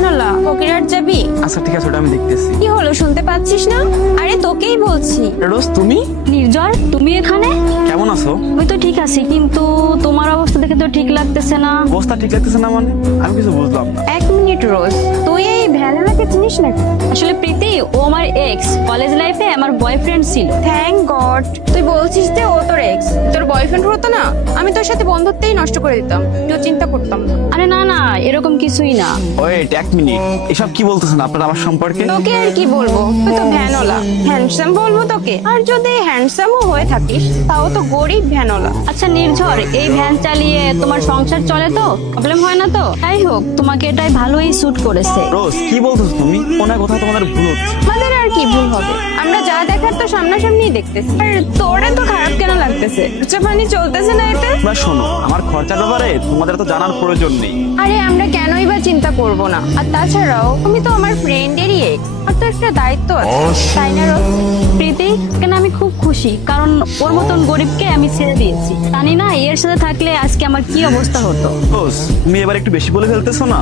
ভ্যানওয়ালা ফকিরহাট যাবি? আচ্ছা ঠিক আছে, ওটা আমি দেখতেছি। কি হলো শুনতে পাচ্ছিস না? আরে তোকেই বলছি। রোজ তুমি নির্জর, তুমি এখানে? কেমন আছো? আমি তো ঠিক আছি, কিন্তু তোমার অবস্থা দেখে তো ঠিক লাগতেছে না। অবস্থা ঠিক লাগতেছে না মানে? আমি কিছু বুঝলাম না। এক মিনিট রোজ, তুই এই ভ্যানওয়ালাকে চিনিস নাকি? আসলে প্রীতি, ও আমার এক্স, কলেজ লাইফে আমার বয়ফ্রেন্ড ছিল। থ্যাংক গড তুই বলছিস যে ও তোর এক্স। তোর বয়ফ্রেন্ড হতো না, আমি তোর সাথে বন্ধুত্বই নষ্ট করে দিতাম, কেউ চিন্তা করতাম না। আরে না না, এরকম কিছুই না। ওয়েট এক মিনিট, এসব কি বলতেছেন আপনারা আমার সম্পর্কে? তোকে আর কি বলবো, তুই তো ভ্যানওয়ালা। হ্যান্ডসাম বলবো তোকে? আর যদি হ্যান্ডসামও হয়ে থাকিস তাও তো গরিব ভ্যানওয়ালা। আচ্ছা নির্ঝর, এই ভ্যান চালিয়ে তোমার সংসার চলে তো? প্রবলেম হয় না তো? যাই হোক, তোমাকে এটাই ভালোই স্যুট করেছে। রোজ কি বলতেছো তুমি? মনে হয় কোথাও তোমাদের ভুল হচ্ছে। আমাদের আর কি ভুল হবে? আমরা যা দেখার তো সামনাসামনি দেখতেছি। আর তোরে তো খারাপ কেন লাগতেছে? খরচা পানি চলতেছে না এতে? এবার শোনো, আমার খরচার ব্যাপারে তোমাদের তো জানার প্রয়োজন নেই। আরে আমরা কেনই বা চিন্তা করব না? আর তাছাড়াও তুমি তো আমার ফ্রেন্ডেরই এক্স, আর তো একটা দায়িত্ব আছে, তাই না রোজ? প্রীতি, কেন আমি খুব খুশি, কারণ ওর মতন গরিবকে আমি ছেড়ে দিয়েছি। জানি না এর সাথে থাকলে আজকে আমার কি অবস্থা হতো। রোজ তুমি এবার একটু বেশি বলে ফেলতেছো না?